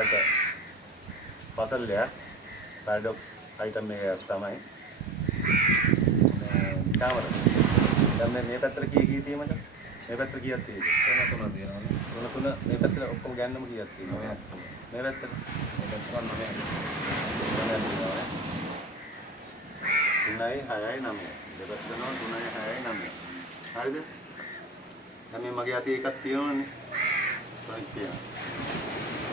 වලට පසල්ලයක් paradox item එකක් තමයි කාමර. දැන් මේ පැත්තට කී තියෙනවද? මේ පැත්තට කීයක් තියෙනවද? තුන තියෙනවනේ. තුන මේ පැත්තට ඔක්කොම ගන්නම කීයක් තියෙනවද? මේ පැත්තට 9යි 6යි 9යි. දෙපැත්තම 3යි 6යි 9යි. හරිද? දැන් මේ මගේ අතේ එකක් තියෙනවනේ. කොහෙද තියෙන්නේ?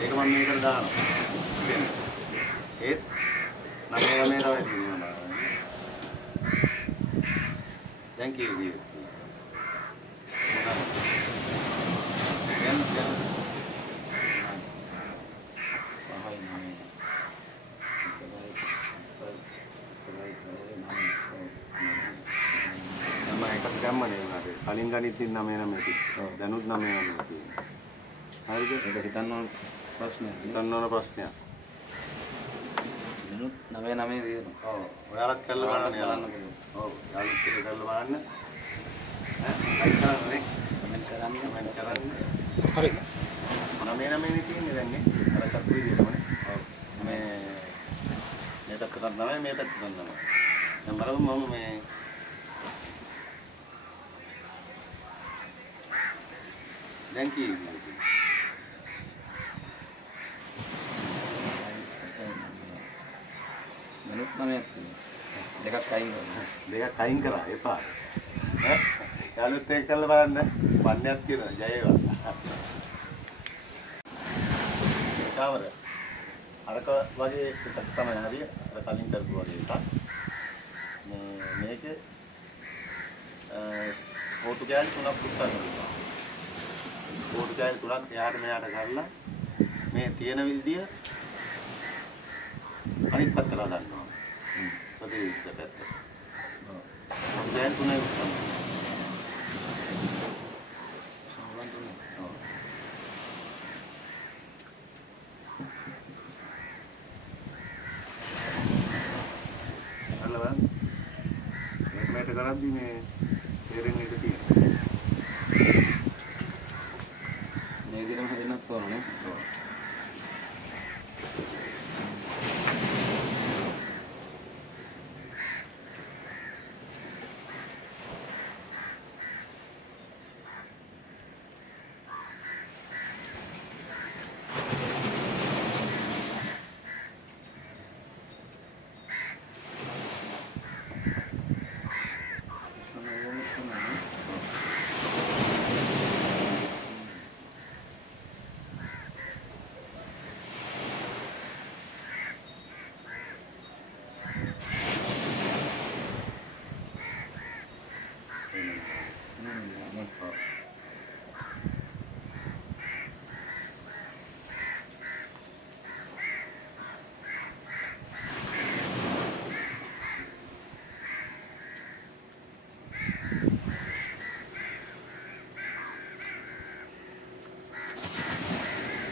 ඒක මම මේකට දානවා. ඒත් 9 තමයි තියෙනවා. දැන් කීයද? කලින් ගණිතින් 9 තියෙනවා. දැනුත් 9 තියෙනවා. හරිද? ඒක හිතන්න ඕන ප්‍රශ්නයක්. හිතන්න ඕන ප්‍රශ්නයක්. දැනුත් 9 තියෙනවා. ඔව්. ඔයාලත් කරලා බලන්න. ඔව්. යාළුත් එක්ක කරලා බලන්න. ලයික් කරන්න. කමෙන්ට් කරන්න. හරි. 9 තියෙන්නේ දැන් නේ. අර කපු විදිහටමනේ. ඔව්. මේ පැත්තට 9 මේ පැත්තට 9. දැන් බලමු මම මේ දැන් කීයද? minuut 9ක් දෙකක් අයින් කරනවා. දෙකක් අයින් කරා එපා. ඈ යාළුත් එක්ක කරලා බලන්න. වන්නයක් කියනවා. ජය වේවා. කාමර. අරක වගේ එකක් තමයි හරිය. අර කලින් කරපු වගේ එකක්. මේකේ ෆෝටෝ කැලි 3ක් පුත්තන්න පුළුවන්. ෆෝටෝ කැලි 3ක් එහාට මෙහාට කරලා මේ තියෙන විදිය අනිත් පැත්තට දානවා. ප්‍රතිවිරුද්ධ පැත්ත. ඔව්. ෆෝටෝ කැලි 3යි උස්සන්න. සමහරවිට ඔව්. අල්ලවන් මේක කරද්දී මේ තේරෙන්නේ ඉඳී තියෙනවා. මේ විදිහටම හදන්නත් ඕනේ. ඔව්.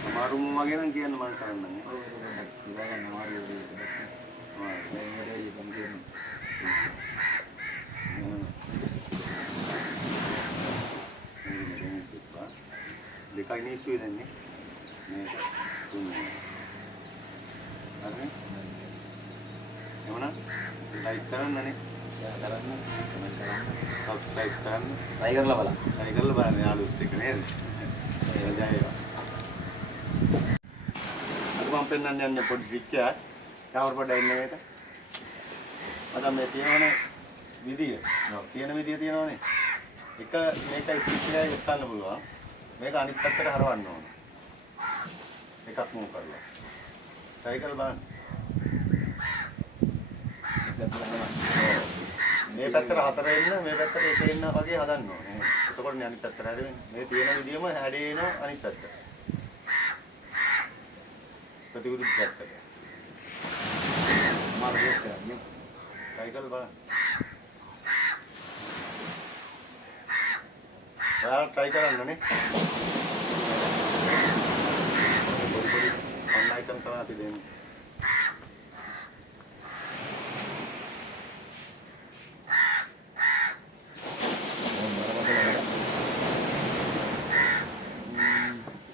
අමාරුම වගේ නම් කියන්න මම කරන්නේ. ඔව් ඒක පොඩ්ඩක් ඉවා ගන්න අමාරු වෙයි. ඔව් ඒක වැඩි සම්පූර්ණ. දෙකයි නීසුවේ දැන්නේ. මේක තුනේ. හරි. එවනම් ලයික් කරන්නනේ. ෂෙයා කරන්න. කමෙන්ට් කරන්න. සබ්ස්ක්‍රයිබ් කරන්න. try කරලා බලන්න. try කරලා බලන්න යාළුවොත් එක්ක නේද? ඒ ජයවා. මම පෙන්නන්න යන්නේ පොඩි ට්‍රික් එකක්. කවර පොඩ්ඩක් ඉන්න මේක. අද මේ තියෙනවනේ විදිය. තියෙන විදිය තියෙනවනේ. එක මේකයි ට්‍රික් එකයි උස්සන්න පුළුවන්. මේක අනිත් පැත්තට හරවන්න ඕන. එකක් මූව් කරලා. try කරලා බලන්න. මේ පැත්තට හතර එන්න මේ පැත්තට එක එන්න වගේ හදන්න ඕනේ. එතකොට අනිත් පැත්තට හැරෙන්නේ. මේ තියෙන විදියම හැඩේනවා අනිත් පැත්තට. प्रतिविरुद्ध करते हैं हमारे देश से आदमी साइकिल बड़ा यार ट्राई करा ना नहीं बड़ी ऑनलाइन आइटम तो आती देनी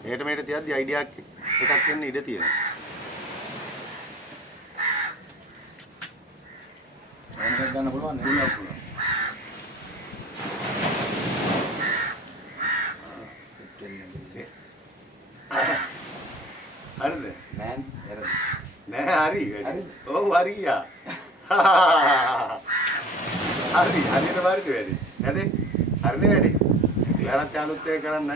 मेरे मेरे त्याग दी आइडिया එකක් වෙන්න ඉඩ තියෙනවා. මොනවද ගන්න පුළුවන් නේ? පුළුවන්. හරිද? නෑ හරි. ඔව් හරි ගියා. හරි හරියට වැඩි. නැද? හරිනේ වැඩි. වැරද්ද අලුත් එක කරන්න.